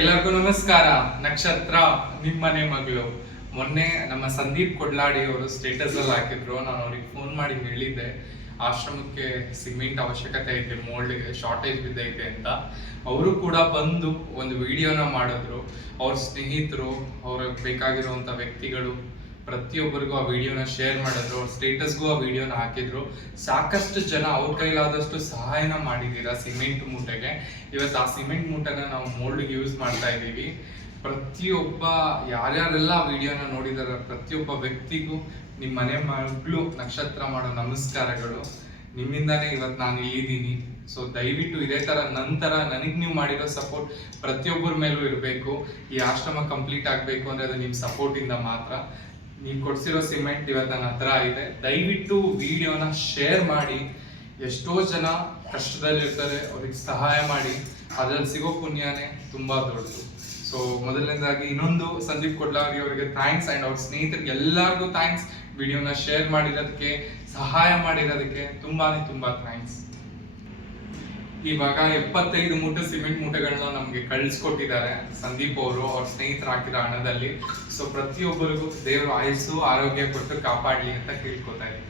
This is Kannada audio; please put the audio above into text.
ಎಲ್ಲರಿಗೂ ನಮಸ್ಕಾರ. ನಕ್ಷತ್ರ, ನಿಮ್ಮನೆ ಮಗಳು. ಮೊನ್ನೆ ನಮ್ಮ ಸಂದೀಪ್ ಕೊಡ್ಲಾಡಿ ಅವರು ಸ್ಟೇಟಸ್ ಅಲ್ಲಿ ಹಾಕಿದ್ರು. ನಾನು ಅವ್ರಿಗೆ ಫೋನ್ ಮಾಡಿ ಹೇಳಿದ್ದೆ. ಆಶ್ರಮಕ್ಕೆ ಸಿಮೆಂಟ್ ಅವಶ್ಯಕತೆ ಐತೆ ಮೋಲ್ಡ್ ಶಾರ್ಟೇಜ್ ಬಿದ್ದೈತೆ ಅಂತ. ಅವರು ಕೂಡ ಬಂದು ಒಂದು ವಿಡಿಯೋನ ಮಾಡಿದ್ರು. ಅವ್ರ ಸ್ನೇಹಿತರು ಅವ್ರಿಗೆ ಬೇಕಾಗಿರುವಂತ ವ್ಯಕ್ತಿಗಳು ಪ್ರತಿಯೊಬ್ಬರಿಗೂ ಆ ವಿಡಿಯೋನ ಶೇರ್ ಮಾಡಿದ್ರು, ಅವ್ರ ಸ್ಟೇಟಸ್ಗೂ ಆ ವಿಡಿಯೋನ ಹಾಕಿದ್ರು. ಸಾಕಷ್ಟು ಜನ ಅವ್ರ ಕೈಲಾದಷ್ಟು ಸಹಾಯನ ಮಾಡಿದ್ದೀರಾ ಸಿಮೆಂಟ್ ಮೂಟೆಗೆ. ಇವತ್ತು ಆ ಸಿಮೆಂಟ್ ಮೂಟೆನ ನಾವು ಮೋಲ್ಡ್ಗೆ ಯೂಸ್ ಮಾಡ್ತಾ ಇದ್ದೀವಿ. ಪ್ರತಿಯೊಬ್ಬ, ಯಾರ್ಯಾರೆಲ್ಲ ಆ ವಿಡಿಯೋನ ನೋಡಿದಾರೆ, ಪ್ರತಿಯೊಬ್ಬ ವ್ಯಕ್ತಿಗೂ ನಿಮ್ಮ ಮನೆ ಮಗಳು ನಕ್ಷತ್ರ ಮಾಡೋ ನಮಸ್ಕಾರಗಳು. ನಿಮ್ಮಿಂದಾನೇ ಇವತ್ತು ನಾನು ಇಲ್ಲಿದ್ದೀನಿ. ಸೊ ದಯವಿಟ್ಟು ಇದೇ ತರ ನಂತರ ನನಗೆ ನೀವು ಮಾಡಿರೋ ಸಪೋರ್ಟ್ ಪ್ರತಿಯೊಬ್ಬರ ಮೇಲೂ ಇರಬೇಕು. ಈ ಆಶ್ರಮ ಕಂಪ್ಲೀಟ್ ಆಗಬೇಕು ಅಂದ್ರೆ ಅದು ನಿಮ್ಮ ಸಪೋರ್ಟ್ ಇಂದ ಮಾತ್ರ. ನೀವು ಕೊಡ್ಸಿರೋ ಸಿಮೆಂಟ್ ಇವತ್ತು ನನ್ನ ಹತ್ರ ಇದೆ ದಯವಿಟ್ಟು ವಿಡಿಯೋನ ಶೇರ್ ಮಾಡಿ. ಎಷ್ಟೋ ಜನ ಕಷ್ಟದಲ್ಲಿರ್ತಾರೆ, ಅವ್ರಿಗೆ ಸಹಾಯ ಮಾಡಿ. ಅದ್ರಲ್ಲಿ ಸಿಗೋ ಪುಣ್ಯನೇ ತುಂಬಾ ದೊಡ್ಡದು. ಸೊ ಮೊದಲನೇದಾಗಿ ಇನ್ನೊಂದು ಸಂದೀಪ್ ಕೊಡ್ಲಾರಿ ಅವರಿಗೆ ಥ್ಯಾಂಕ್ಸ್ ಅಂಡ್ ಅವ್ರ ಸ್ನೇಹಿತರಿಗೆ ಎಲ್ಲರಿಗೂ ಥ್ಯಾಂಕ್ಸ್ ವಿಡಿಯೋನ ಶೇರ್ ಮಾಡಿರೋದಕ್ಕೆ, ಸಹಾಯ ಮಾಡಿರೋದಕ್ಕೆ ತುಂಬಾನೇ ತುಂಬಾ ಥ್ಯಾಂಕ್ಸ್ ಇವಾಗ ಎಪ್ಪತ್ತೈದು ಮೂಟೆ ಸಿಮೆಂಟ್ ಮೂಟೆಗಳನ್ನ ನಮ್ಗೆ ಕಳಿಸ್ಕೊಟ್ಟಿದ್ದಾರೆ. ಸಂದೀಪ್ ಅವರು, ಅವ್ರ ಸ್ನೇಹಿತರು ಹಾಕಿದ ಹಣದಲ್ಲಿ. ಸೊ ಪ್ರತಿಯೊಬ್ಬರಿಗೂ ದೇವರು ಆಯಸ್ಸು, ಆರೋಗ್ಯ ಕೊಟ್ಟು ಕಾಪಾಡ್ಲಿ ಅಂತ ಕೇಳ್ಕೊತಾ ಇದ್ದೀನಿ.